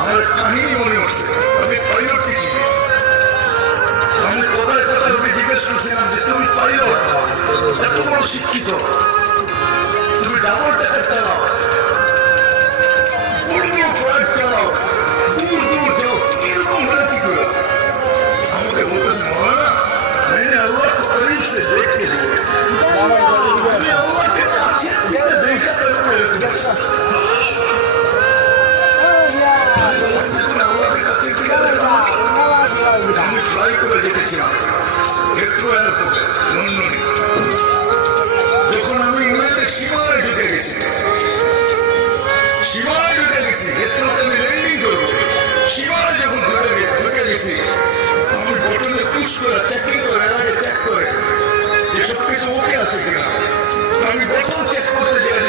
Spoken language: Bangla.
আমার কাহিনী মনে হচ্ছে আমি পাইলটকে চিনিয়েছি। আমি কোথায় কোথায় ওকে জিজ্ঞেস করছিলাম যে তুমি পাইলট, এত বড় শিক্ষিত, তুমি ডাবল টাকার চালাও, বড় বড় ফ্লাইট চালাও, দূর দূর যাও, এরকম হলে কি করে? আমাকে বলতেছে মৌলানা मैंने अल्लाह को करीब से देख के दिए, मैं अल्लाह के काछे से देखा तो मेरे আমি ফ্লাই করে দেখেছিলাম হেথ্রো এয়ারপোর্টে লন্ডনে। যখন আমি ইংল্যান্ডের সীমানায় ঢুকে গেছি, হেথ্রোতে আমি ল্যান্ডিং করবো, সীমানায় যখন ঢুকে গেছি, আমি বটনে পুশ করে চেকিং করে চেক করে যে সব কিছু ওকে আছে কিনা। আমি বটন চেক করতে যাই